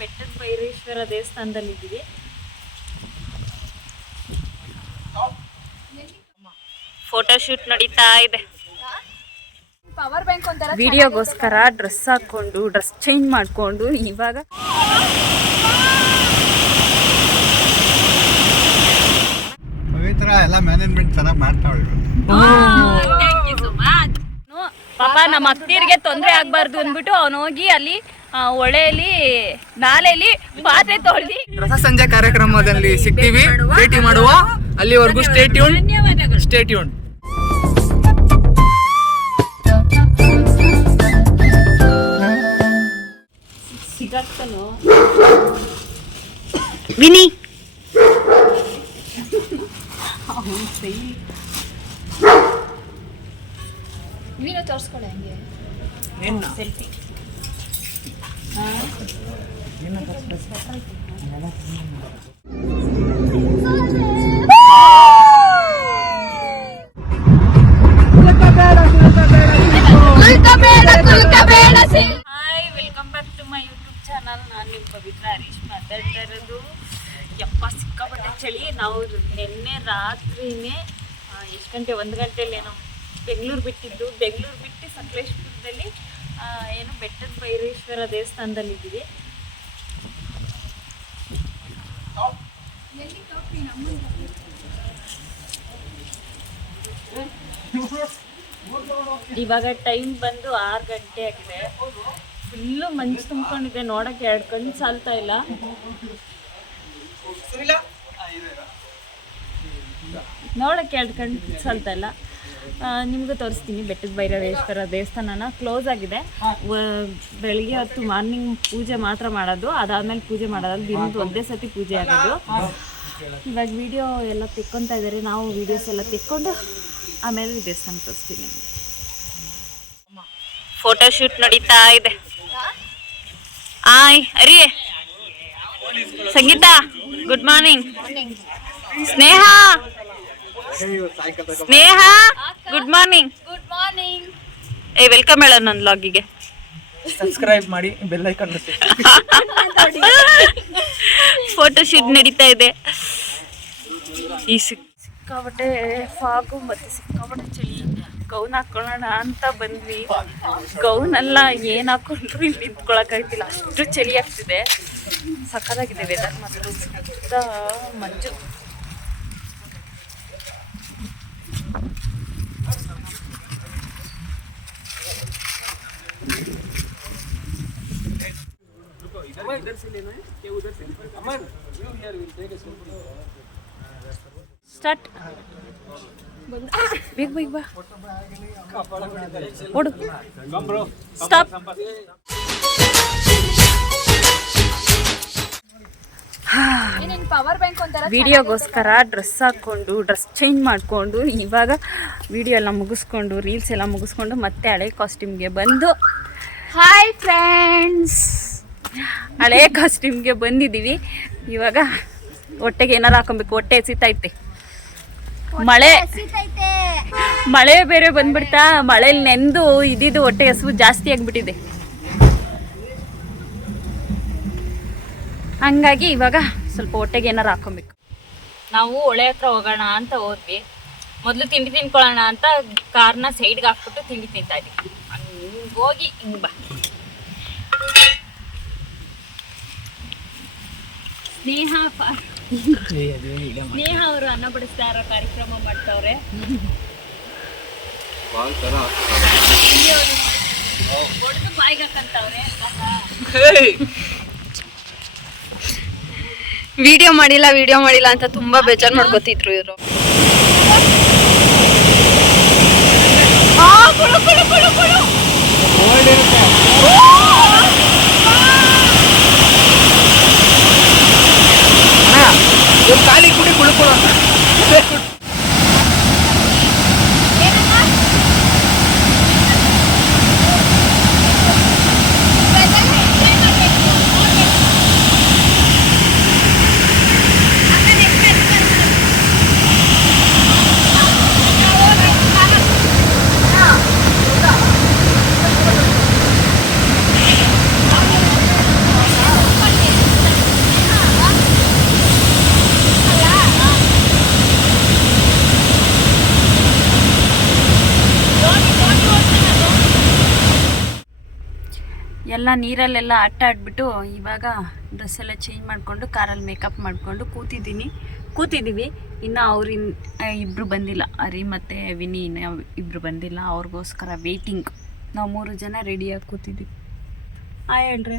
ಬೆಟ್ಟದ Bhairaveshwara ದೇವಸ್ಥಾನದಲ್ಲಿದ್ದೀವಿ. Photo shoot ನಡೀತಾ ಇದೆ. ಪವರ್ ಬ್ಯಾಂಕ್ ಒಂಥರ ವಿಡಿಯೋಗೋಸ್ಕರ ಡ್ರೆಸ್ ಹಾಕೊಂಡು ಡ್ರೆಸ್ ಚೇಂಜ್ ಮಾಡಿಕೊಂಡು ಇವಾಗ ಪವಿತ್ರ ಎಲ್ಲ ಮ್ಯಾನೇಜ್ಮೆಂಟ್ ಚೆನ್ನಾಗಿ ಮಾಡ್ತಾವಳು. ಪಾಪ ನಮ್ಮ ಅತ್ತಿಯರಿಗೆ ತೊಂದರೆ ಆಗ್ಬಾರ್ದು ಅಂದ್ಬಿಟ್ಟು ಅವನು ಹೋಗಿ ಅಲ್ಲಿ ಹೊಳೆಯಲ್ಲಿ ನಾಲೆಯಲ್ಲಿ ಪಾತ್ರೆ ತೊಳ್ದಿ ರಸ ಸಂಜೆ ಕಾರ್ಯಕ್ರಮದಲ್ಲಿ ಸಿಗ್ತೀವಿ, ಭೇಟಿ ಮಾಡುವ. ಅಲ್ಲಿವರೆಗೂ ಸ್ಟೇ ಟ್ಯೂನ್. ಸಿಗಾಕ್ತಾನು ವಿನಿ ವೀಡಿಯೋ ತೋರಿಸ್ಕೊಳ್ಳಿ ಹಂಗೆ selfie. Hi, welcome back to my YouTube channel. ನಾನು ನಿಮ್ಮ ಪವಿತ್ರ ಹರೀಶ್ ಮಾತಾಡ್ತಾ ಇರೋದು. ಸಿಕ್ಕಾಪಟ್ಟೆ ಚಳಿ. ನಾವು ನಿನ್ನೆ ರಾತ್ರಿನೇ ಎಷ್ಟು ಗಂಟೆ 1 ಗಂಟೆಯಲ್ಲಿ ನಾವು ಬೆಂಗಳೂರು ಬಿಟ್ಟಿದ್ದು. ಬೆಂಗಳೂರು ಬಿಟ್ಟು ಸಕಲೇಶ್ಪುರದಲ್ಲಿ ಏನು ಬೆಟ್ಟದ ಭೈರವೇಶ್ವರ ದೇವಸ್ಥಾನದಲ್ಲಿದ್ದೀವಿ. ಇವಾಗ ಟೈಮ್ ಬಂದು 6 ಗಂಟೆ ಆಗಿದೆ. ಫುಲ್ಲು ಮಂಜು ತುಂಬ್ಕೊಂಡಿದೆ. ನೋಡಕ್ಕೆ 2 ಕಣ್ಣು ಸಾಲ್ತಾ ಇಲ್ಲ. ನೋಡಕ್ಕೆ 2 ಕಣ್ಣು ಸಾಲ್ತಾ ಇಲ್ಲ. ನಿಮಗೂ ತೋರಿಸ್ತೀನಿ. ಬೆಟ್ಟದ ಭೈರವೇಶ್ವರ ದೇವಸ್ಥಾನನ ಕ್ಲೋಸ್ ಆಗಿದೆ. ಬೆಳಿಗ್ಗೆ ಹೊತ್ತು ಮಾರ್ನಿಂಗ್ ಪೂಜೆ ಮಾತ್ರ ಮಾಡೋದು, ಅದಾದಮೇಲೆ ಪೂಜೆ ಮಾಡೋದು. ದಿನದ ಒಂದೇ ಸತಿ ಪೂಜೆ ಆಗೋದು. ಇವಾಗ ವಿಡಿಯೋ ಎಲ್ಲ ತೆಕ್ಕೊತಾ ಇದ್ದಾರೆ. ನಾವು ವೀಡಿಯೋಸ್ ಎಲ್ಲ ತೆಕ್ಕೊಂಡು ಆಮೇಲೆ ದೇವಸ್ಥಾನ ತೋರಿಸ್ತೀನಿ. ಫೋಟೋ ಶೂಟ್ ನಡೀತಾ ಇದೆ. ಹಾಯ್ ಅರಿ, ಸಂಗೀತ ಗುಡ್ ಮಾರ್ನಿಂಗ್. ಸ್ನೇಹ ಗುಡ್ ಮಾರ್ನಿಂಗ್. ವೆಲ್ಕಮ್ ಹೇಳ ನನ್ನ ಲಾಗಿಗೆ. ಸಬ್ಸ್ಕ್ರೈಬ್ ಮಾಡಿ, ಬೆಲ್ ಐಕಾನ್ ಒತ್ತಿ. ಫೋಟೋ ಶೂಟ್ ನಡೀತಾ ಇದೆ. ಈ ಸಿಕ್ಕಾಪಟ್ಟೆ ಫಾಗು ಮತ್ತು ಸಿಕ್ಕಾಪಟ್ಟೆ ಚಳಿ. ಗೌನ್ ಹಾಕೊಳ್ಳೋಣ ಅಂತ ಬಂದ್ವಿ. ಗೌನೆಲ್ಲ ಏನು ಹಾಕೊಂಡ್ರು ಇಲ್ಲಿ ನಿಂತ್ಕೊಳಕ್ಕಾಗ್ತಿಲ್ಲ, ಅಷ್ಟು ಚಳಿ ಆಗ್ತಿದೆ. ಸಕ್ಕತ್ತಾಗಿದೆ ವೆದರ್ ಮಾತ್ರ. ಸುತ್ತ ಮಂಜು. ಸ್ಟಾರ್ಟ್. ಬೇಗ ಬೇಗ ಬಾ, ಓಡು. ಸ್ಟಾಪ್. ಪವರ್ ಬ್ಯಾಂಕ್ ಒಂಥರ ವಿಡಿಯೋಗೋಸ್ಕರ ಡ್ರೆಸ್ ಹಾಕ್ಕೊಂಡು ಡ್ರೆಸ್ ಚೇಂಜ್ ಮಾಡಿಕೊಂಡು ಇವಾಗ ವಿಡಿಯೋ ಎಲ್ಲ ಮುಗಿಸ್ಕೊಂಡು ರೀಲ್ಸ್ ಎಲ್ಲ ಮುಗಿಸ್ಕೊಂಡು ಮತ್ತೆ ಹಳೆ ಕಾಸ್ಟ್ಯೂಮ್ಗೆ ಬಂದು. ಹಾಯ್ ಫ್ರೆಂಡ್ಸ್, ಹಳೆ ಕಾಸ್ಟ್ಯೂಮ್ಗೆ ಬಂದಿದ್ದೀವಿ. ಇವಾಗ ಹೊಟ್ಟೆಗೆ ಏನಾರು ಹಾಕೊಬೇಕು. ಹೊಟ್ಟೆ ಎಸಿತೈತೆ. ಮಳೆ ಬೇರೆ ಬಂದ್ಬಿಡ್ತಾ. ಮಳೇಲಿ ನೆಂದು ಇದ್ದಿದ್ದು ಹೊಟ್ಟೆ ಹಸಿವು ಜಾಸ್ತಿ ಆಗಿಬಿಟ್ಟಿದೆ. ಹಂಗಾಗಿ ಇವಾಗ ಸ್ವಲ್ಪ ಹೊಟ್ಟೆಗೆ ಏನಾರು ಹಾಕೊಬೇಕು. ನಾವು ಹೊಳೆ ಹತ್ರ ಹೋಗೋಣ ಅಂತ ಹೋದ್ವಿ. ಮೊದಲು ತಿಂಡಿ ತಿನ್ಕೊಳ್ಳೋಣ ಅಂತ ಕಾರ್ನ ಸೈಡ್ಗೆ ಹಾಕ್ಬಿಟ್ಟು ತಿಂಡಿ ತಿಂತಾ ಇದ್ವಿ. ಹಂಗೆ ಹೋಗಿ ಹಿಂಗೆ ಬಾ. ಸ್ನೇಹ ಅವರು ಅನ್ನ ಬಡಿಸ್ತಾ ಇರೋ ಕಾರ್ಯಕ್ರಮ ಮಾಡ್ತಾವ್ರೆ. ಹೊಡೆದು ಬಾಯಿಗೆ ಹಾಕಂತವ್ರೆ. ವಿಡಿಯೋ ಮಾಡಿಲ್ಲ ಅಂತ ತುಂಬಾ ಬೇಜಾರು ಮಾಡ್ಕೊತಿದ್ರು ಇವರು. ಖಾಲಿ ಕುಡಿ ಕುಳ್ಕೊಳ್ಳೋ. ಎಲ್ಲ ನೀರಲ್ಲೆಲ್ಲ ಆಟ ಆಡ್ಬಿಟ್ಟು ಇವಾಗ ಡ್ರೆಸ್ ಎಲ್ಲ ಚೇಂಜ್ ಮಾಡಿಕೊಂಡು ಕಾರಲ್ಲಿ ಮೇಕಪ್ ಮಾಡಿಕೊಂಡು ಕೂತಿದ್ದೀವಿ. ಇನ್ನು ಇಬ್ಬರು ಬಂದಿಲ್ಲ, ಹರಿ ಮತ್ತು ವಿನಿ ಇನ್ನು ಇಬ್ಬರು ಬಂದಿಲ್ಲ. ಅವ್ರಿಗೋಸ್ಕರ ವೇಟಿಂಗ್. ನಾವು 3 ಜನ ರೆಡಿಯಾಗಿ ಕೂತಿದ್ದೀವಿ. ಹೇಳ್ರಿ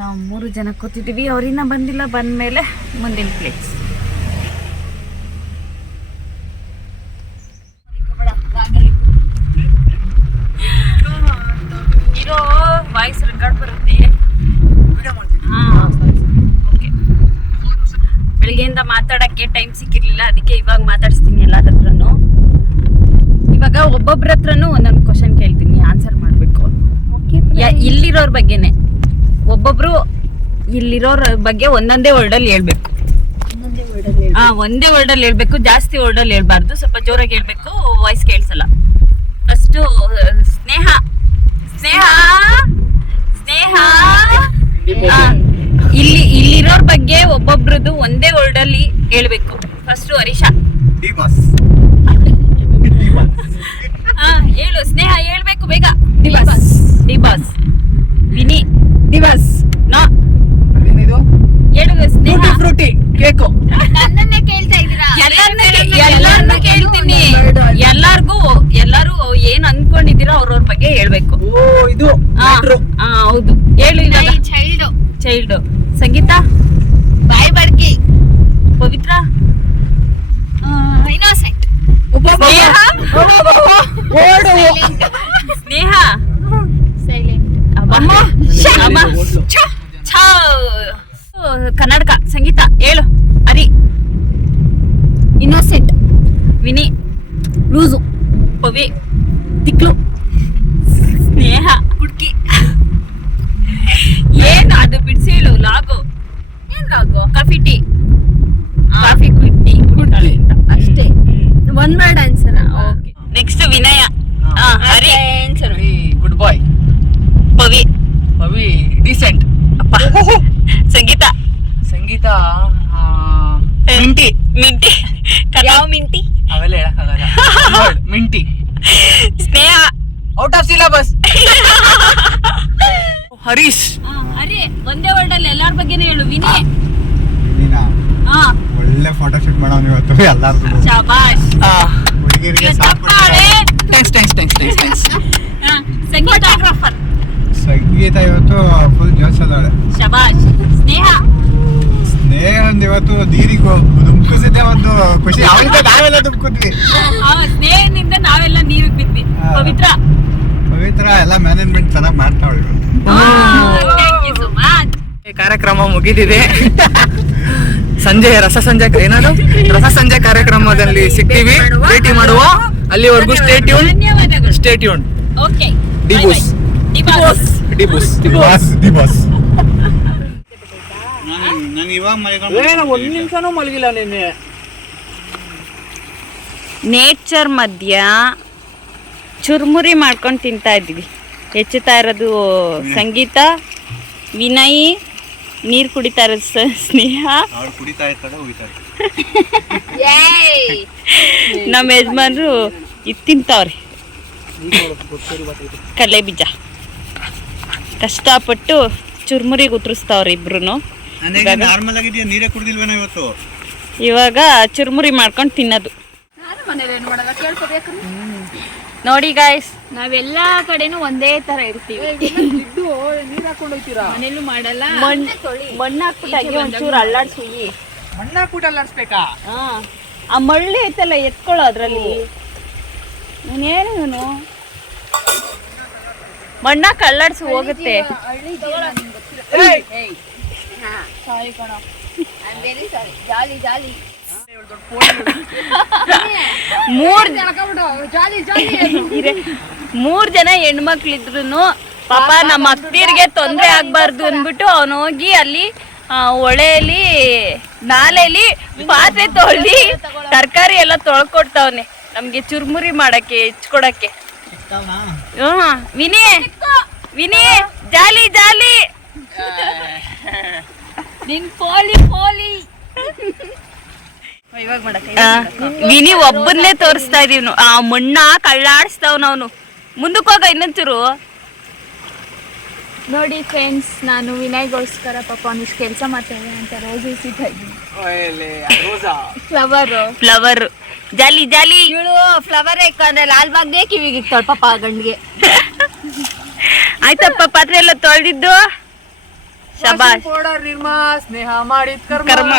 ನಾವು 3 ಜನ ಕೂತಿದ್ದೀವಿ. ಅವ್ರಿನ್ನ ಬಂದಿಲ್ಲ. ಬಂದಮೇಲೆ ಮುಂದಿನ ಪ್ಲೇಸ್. ಇರೋ ವಾಯ್ಸ್ ರೆಕಾರ್ಡ್ ಬರುತ್ತೆ. ಓಕೆ. ಬೆಳಿಗ್ಗೆಯಿಂದ ಮಾತಾಡೋಕ್ಕೆ ಟೈಮ್ ಸಿಕ್ಕಿರಲಿಲ್ಲ, ಅದಕ್ಕೆ ಇವಾಗ ಮಾತಾಡಿಸ್ತೀನಿ ಎಲ್ಲರ ಹತ್ರನೂ. ಇವಾಗ ಒಬ್ಬೊಬ್ರ ಹತ್ರನೂ ಒಂದೊಂದು ಕ್ವಶನ್ ಕೇಳ್ತೀನಿ, ಆನ್ಸರ್ ಮಾಡಬೇಕು. ಇಲ್ಲಿರೋರ ಬಗ್ಗೆನೆ ಒಬ್ಬೊಬ್ರು ಇಲ್ಲಿರೋರ ಬಗ್ಗೆ ಒಂದೊಂದೇ ವರ್ಡಲ್ಲಿ ಹೇಳ್ಬೇಕು. ಒಂದೇ ವರ್ಡಲ್ಲಿ ಹೇಳ್ಬೇಕು, ಜಾಸ್ತಿ ವರ್ಡಲ್ಲಿ ಹೇಳ್ಬಾರ್ದು. ಸ್ವಲ್ಪ ಜೋರಾಗಿ ಹೇಳ್ಬೇಕು, ವಾಯ್ಸ್ ಕೇಳಿಸಲ್ಲ. ಫಸ್ಟು ಸ್ನೇಹ. ಇಲ್ಲಿರೋರ್ ಬಗ್ಗೆ ಒಬ್ಬೊಬ್ರದ್ದು ಒಂದೇ ವರ್ಡಲ್ಲಿ ಹೇಳ್ಬೇಕು. ಫಸ್ಟು ಹರೀಶಾ. ಹೇಳು ಸ್ನೇಹ, ಹೇಳ್ಬೇಕು ಬೇಗ. ಡಿಬಾಸ್. ವಿನಿ. ನಾ ಹೇಳು ಸ್ನೇಹ. ಫ್ರೂಟಿ ಕೇಕು. ನನ್ನನ್ನೇ ಕೇಳ್ತಾ ಇದ್ದೀರಾ? ಎಲ್ಲಾರ್ನು ಕೇಳ್ತೀನಿ. ಎಲ್ಲಾರು ಏನ್ ಅನ್ಕೊಂಡಿದ್ದೀರೋ ಅವ್ರವ್ರ ಬಗ್ಗೆ ಹೇಳ್ಬೇಕು. ಇದು ಹೌದು, ಹೇಳು. ಇವಾಗ ಚೈಲ್ಡ್. ಸಂಗೀತ. ಬಾಯ್ ಬಡ್ಕಿ. ಪವಿತ್ರ. ಇನ್ನೋಸೆಂಟ್. ಸ್ನೇಹ. ಸೈಲೆಂಟ್. ಕರ್ನಾಟಕ. ಸಂಗೀತ ಹೇಳು. ಹರಿ. ಇನ್ನೋಸೆಂಟ್. ವಿನಿ. ಲೂಸು. ಪವಿ. ತಿಕ್ಲು. ಸ್ನೇಹ. ಹುಡ್ಕಿ. ಏನು ಅದು ಬಿಡಿಸಿ ಹೇಳು. ಲಾಗು. ಏನ್ ಲಾಗು? Coffee tea. ಅಷ್ಟೇ. One word answer. Okay. Next Vinaya. Hari. Good boy. Pavi. Decent. Sangeetha. ಮಿಂಟಿ. ಯಾವ ಮಿಂಟಿ? ಅವೆಲ್ಲ ಹೇಳಕ್ಕಾಗಲ್ಲ. ಮಿಂಟಿ. Sneha. Out of syllabus. Harish. Hari. ಒಂದೇ ವರ್ಡ್ ಅಲ್ಲಿ ಎಲ್ಲಾರ ಬಗ್ಗೆನೂ ಹೇಳು. ವಿನಿ. ಒಳ್ಳೆ ಫೋಟೋ ಶೂಟ್ ಮಾಡೋನು ಇವತ್ತು ಎಲ್ಲಾರ್ದು. ಶಾಬಾಷ್. ಹುಡುಗಿರಿಗೆ ಥ್ಯಾಂಕ್ಸ್. ಸಂಗೀತೋಗ್ರಾಫರ್. ಸಂಗೀತ ಇವತ್ತು ಫುಲ್ ಜೋಶದವಳೆ. ಶಾಬಾಷ್. ಸ್ನೇಹ ಇವತ್ತು ನೀರಿಗೆ ದುಮ್ಕಿಸಿದ್ದೆ ಒಂದು ಖುಷಿ. ಅವಳಿಂದ ನಾವೆಲ್ಲ ದುಮ್ಕಿದ್ವಿ. ಸ್ನೇಹದಿಂದ ನಾವೆಲ್ಲ ನೀರಿಗೆ ಬಿದ್ವಿ. ಪವಿತ್ರ ಎಲ್ಲ ಮ್ಯಾನೇಜ್ಮೆಂಟ್ ಚೆನ್ನಾಗಿ ಮಾಡ್ತಾವಳು. ಕಾರ್ಯಕ್ರಮ ಮುಗಿದಿದೆ. ರಸ ಸಂಜೆ ಕಾರ್ಯಕ್ರಮದಲ್ಲಿ ಸಿಗ್ತೀವಿ, ಭೇಟಿ ಮಾಡುವ. ಅಲ್ಲಿವರೆಗೂ ಸ್ಟೇ ಟ್ಯೂನ್. ಓಕೆ. ಡಿಬೂಸ್. ನಾನು ಇವಾಗ ಒಂದ್ ನಿಮಿಷನೂ ಮಲಗಿಲ್ಲ ನಿನ್ನೆ. ನೇಚರ್ ಮಧ್ಯ ಚುರುಮುರಿ ಮಾಡ್ಕೊಂಡು ತಿಂತಾ ಇದ್ದೀವಿ. ಹೆಚ್ಚುತ್ತಾ ಇರೋದು ಸಂಗೀತ, ವಿನಯ್, ನೀರು ಕುಡಿತಾ ಇರೋದು ಸ್ನೇಹ, ಕುಡಿತಾ ಇರ್ತಾರೆ ಹೋಗ್ತಾರೆ. ನಮ್ಮ ಯಜಮಾನ್ರು ಇದು ತಿಂತಾವ್ರಿ, ಕಡಲೆ ಬೀಜ. ಕಷ್ಟಪಟ್ಟು ಚುರುಮುರಿಗೆ ಉತ್ತರಿಸ್ತಾವ್ರಿ ಇಬ್ರು. ನಾರ್ಮಲ್ ಆಗಿದೆಯಾ? ನೀರೇ ಕುಡಿದಿಲ್ವೇನೋ ಇವತ್ತು? ಇವಾಗ ಚುರುಮುರಿ ಮಾಡ್ಕೊಂಡು ತಿನ್ನೋದು. ನೋಡಿ ಗಾಯ್ಸ್, ನಾವೆಲ್ಲಾ ಕಡೆನೂ ಒಂದೇ ತರ ಇರ್ತೀವಿ. ಮನೇಲೂ ಮಾಡಲ್ಲ. ಮಣ್ಣು ಹಾಕ್ಬಿಟ್ಟಾಗಿ ಒಂಚೂರು ಅಲ್ಲಾಡ್ಸಿ. ಮಣ್ಣು ಹಾಕ್ಬಿಟ್ಟು ಅಲ್ಲಾಡ್ಸ್ಬೇಕಾ? ಆ ಮಳ್ಳಿ ಐತಲ್ಲ, ಎತ್ಕೊಳ್ಳೋ ಅದ್ರಲ್ಲಿ. ಏನು ಇವನು ಮಣ್ಣಾಕ ಅಲ್ಲಾಡ್ಸಿ ಹೋಗುತ್ತೆ. ಮೂರ್ ಜನ ಹೆಣ್ಮಕ್ಳಿದ್ರು ಪಾಪ ನಮ್ಮ ಅಕ್ತಿರ್ಗೆ ತೊಂದ್ರೆ ಆಗ್ಬಾರ್ದು ಅಂದ್ಬಿಟ್ಟು ಅವನು ಹೋಗಿ ಅಲ್ಲಿ ಹೊಳೆಯಲ್ಲಿ ನಾಲೆಯಲ್ಲಿ ಪಾತ್ರೆ ತೊಳ್ದಿ ತರಕಾರಿ ಎಲ್ಲ ತೊಳ್ಕೊಡ್ತಾವನೆ ನಮ್ಗೆ ಚುರುಮುರಿ ಮಾಡಕ್ಕೆ, ಹೆಚ್ಕೊಡಕ್ಕೆ. ವಿನಿ ಜಾಲಿ ನಿನ್ ಪೋಲಿ ಇವಾಗ ಮಾಡಕ್ಕೆ ವಿನಿ ಒಬ್ಬನ್ನೇ ತೋರಿಸ್ತಾ ಇದೀವಿ ಆ ಮಣ್ಣ ಕಳ್ಳಾಡಿಸ್ತಾವ್ ಅವನು ಮುಂದಕ್ಕೆ ಹೋಗ ಇನ್ನೊಂಚೂರು ನೋಡಿ ಫ್ರೆಂಡ್ಸ್, ನಾನು ವಿನಯ್ಗೋಸ್ಕರ ಪಾಪ ಒಂದಿಷ್ಟು ಕೆಲಸ ಮಾಡ್ತೇನೆ ಅಂತ ರೋಸ್ ಇಸಿತಾ ಇದ್ದೀನಿ. ಫ್ಲವರ್ ಜಾಲಿ ಜಾಲಿ ಇವಳು ಫ್ಲವರ್ ಇಕ್ಕಂದ್ರೆ ಲಾಲ್ಬಾಗ್ಗೆ ಕಿವಿಗೆ ಇಕ್ತಾಳ ಪಾಪ ಗಂಡಿಗೆ. ಆಯ್ತಪ್ಪ ಪಾತ್ರೆ ಎಲ್ಲ ತೊಳೆದಿದ್ದು ಶಬಾಷ್ ನಿರ್ಮಾ ಸ್ನೇಹ ಮಾಡಿದ ಕರ್ಮ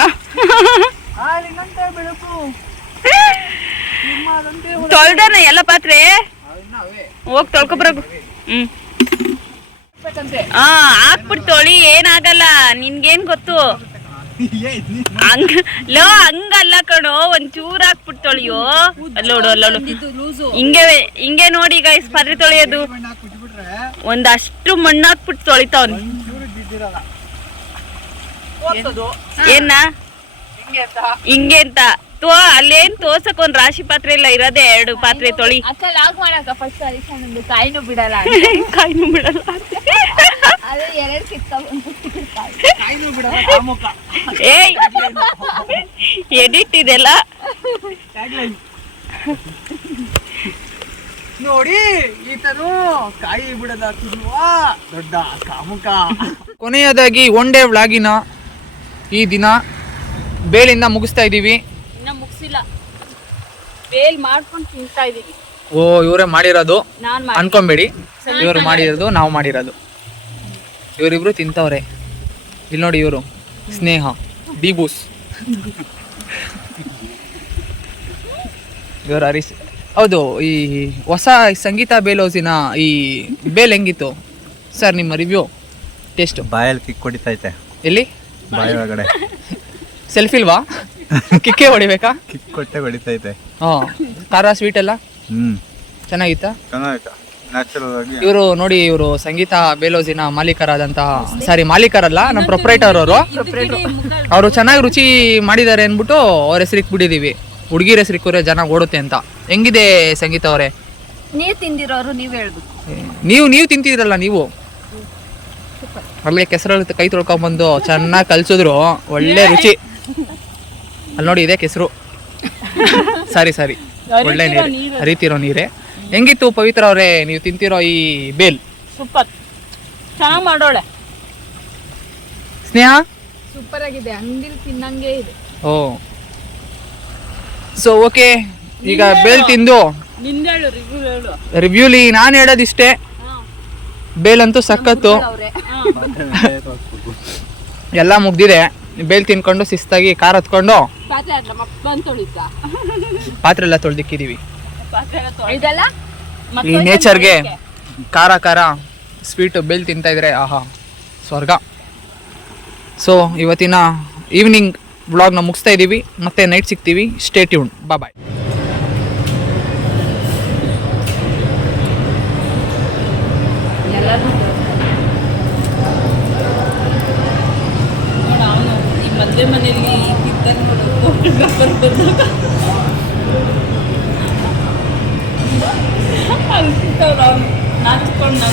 ಹಾಲಿನಂತೆ ಬೆಳಕು ತೊಳ್ದನ ಎಲ್ಲ ಪಾತ್ರೆ ಹೋಗ್ ತೊಳ್ಕೊಬ್ರಗು. ಹಾಕ್ಬಿಟ್ಟು ತೊಳಿ ಏನಾಗಲ್ಲ, ನಿನ್ಗೇನ್ ಗೊತ್ತು ಹಂಗಲ್ಲ ಕಣೋ, ಒಂಚೂರ್ ಹಾಕ್ಬಿಟ್ಟು ತೊಳಿಯೋ. ಅಲ್ಲೋಡು ಅಲ್ಲೋಡು ಹಿಂಗೆ ನೋಡಿ ಗೈಸ್ ಪಾತ್ರೆ ತೊಳೆಯೋದು. ಒಂದಷ್ಟು ಮಣ್ಣು ಹಾಕ್ಬಿಟ್ಟು ತೊಳಿತಾವ್ನಿ. ಏನ ಹಿಂಗೆ ಅಂತ ಅಲ್ಲೇನ್ ತೋರ್ಸಕ್ ಒಂದ್ ರಾಶಿ ಪಾತ್ರೆ ಇಲ್ಲ, ಇರೋದೇ 2 ಪಾತ್ರೆ ತೊಳಿ. ಕಾಯಿನೂ ಬಿಡಲ್ಲ ಕಾಯಿನೂ ಬಿಡಲ್ಲ. ಅದೇ 2 ಏಯ್ ಎಡಿಟ್ ಇದೆಲ್ಲ ನೋಡಿ ಈತನು ಕಾಯಿ ಬಿಡದ ತಿನ್ನುವ ದೊಡ್ಡ ಕಾಮುಕ. ಕೊನೆಯದಾಗಿ ಒನ್ ಡೇ ವ್ಲಾಗಿನ ಈ ದಿನ ಬೇಲಿಂದ ಮುಗಿಸ್ತಾ ಇದೀವಿ. ಇನ್ನ ಮುಗಿಸಿಲ್ಲ, ಬೇಲ್ ಮಾಡ್ಕೊಂಡು ತಿಂತಾ ಇದೀವಿ. ಓ ಇವರೇ ಮಾಡಿರೋದು ನಾನ್ ಅನ್ಕೊಂಬೇಡಿ, ಇವರು ಮಾಡಿರೋದು ನಾವು ಮಾಡಿರೋದು. ಇವರಿಬ್ರು ತಿಂತವ್ರೆ. ಇಲ್ಲಿ ನೋಡಿ, ಇವರು ಸ್ನೇಹ ಡಿಬೂಸ್, ಇವರು ಹರೀಶ್. ಹೌದು, ಈ ಹೊಸ ಸಂಗೀತ ಬೇಲ್ ಹೌಸಿನ ಈ ಬೇಲ್ ಹೆಂಗಿತ್ತು ಸರ್ ನಿಮ್ಮ ರಿವ್ಯೂ ಟೇಸ್ಟ್? ಬಾಯಲ್ಲಿ ಕಿಕ್ ಹೊಡಿತೈತೆ. ಎಲ್ಲಿ? ಬಾಯಿ ಒಳಗಡೆ ಸೆಲ್ಫಿ ಇಲ್ವಾ? ಕಿಕ್ಕೆ ಹೊಡಿಬೇಕಾ? ಕಿಕ್ ಕೊಟ್ಟೆ ಹೊಡಿತೈತೆ. ಹಾಂ, ಖಾರ ಸ್ವೀಟ್ ಎಲ್ಲ ಚೆನ್ನಾಗಿತ್ತ? ಚೆನ್ನಾಗಿತ್ತು, ನ್ಯಾಚುರಲ್ ಆಗಿ. ಇವರು ನೋಡಿ, ಇವರು ಸಂಗೀತ ಬೇಲೋಸಿನ ಮಾಲೀಕರಾದಂತಹ, ಸಾರಿ ಮಾಲೀಕರಲ್ಲ, ನಮ್ಮ ಪ್ರೊಪ್ರೈಟರ್ ಅವರು ಚೆನ್ನಾಗಿ ರುಚಿ ಮಾಡಿದ್ದಾರೆ ಅಂದ್ಬಿಟ್ಟು ಅವ್ರ ಹೆಸರಿಗೆ ಬಿಟ್ಟಿದೀವಿ. ಹುಡುಗಿರ ಹೆಸರಿಕ್ಕೂರೆ ಜನ ಓಡುತ್ತೆ ಅಂತ. ಹೆಂಗಿದೆ ಸಂಗೀತ ಅವರೇ? ನೀವ್ ತಿಂದಿರೋರು ನೀವ್ ಹೇಳ್ಬೇಕು. ನೀವು ತಿಂತಿದ್ರಲ್ಲ ನೀವು. ಅಲ್ಲೇ ಕೆಸರಲ್ಲಿ ಕೈ ತೊಳ್ಕೊಂಬಂದು ಚೆನ್ನಾಗಿ ಕಲ್ಸಿದ್ರು, ಒಳ್ಳೆ ರುಚಿ. ಅಲ್ಲಿ ನೋಡಿ, ಇದೆ ಕೆಸರು. ಸಾರಿ ಒಳ್ಳೆ ನೀರು, ಹರಿತಿರೋ ನೀರೇ. ಹೆಂಗಿತ್ತು ಪವಿತ್ರ ಅವರೇ ನೀವು ತಿಂತಿರೋ ಈ ಬೇಲ್? ಸೂಪರ್, ಚೆನ್ನಾಗಿ ಮಾಡೋಳೆ. ಸ್ನೇಹ ಸೂಪರ್ ಆಗಿದೆ, ಅಂಗಡಿಲಿ ತಿನ್ನಂಗೆ ಇದೆ. ಓ ಸೊ ಓಕೆ, ಈಗ ಬೇಲ್ ತಿಂದು ನಿಂದೇಳು ರಿವ್ಯೂಲಿ ನಾನು ಹೇಳೋದಿಷ್ಟೇ, ಬೇಲ್ ಅಂತೂ ಸಖತ್ತು. ಎಲ್ಲ ಮುಗ್ದಿದೆ. ಬೇಲ್ ತಿನ್ಕೊಂಡು ಶಿಸ್ತಾಗಿ ಕಾರ್ ಹತ್ಕೊಂಡು ಪಾತ್ರೆ ಎಲ್ಲ ತೊಳ್ದಿಕ್ಕಿದೀವಿ. ಈ ನೇಚರ್ಗೆ ಖಾರ ಸ್ವೀಟ್ ಬೇಲ್ ತಿಂತಾ ಇದ್ರೆ ಆಹಾ ಸ್ವರ್ಗ. ಸೊ ಇವತ್ತಿನ ಈವ್ನಿಂಗ್ ವ್ಲಾಗ್ನ ಮುಗಿಸ್ತಾ ಇದ್ದೀವಿ. ಮತ್ತೆ ನೈಟ್ ಸಿಗ್ತೀವಿ. Stay tune. ಬಾಯ್. ಮದುವೆ ಮನೆಯಲ್ಲಿ ನಾಚ್ಕೊಂಡು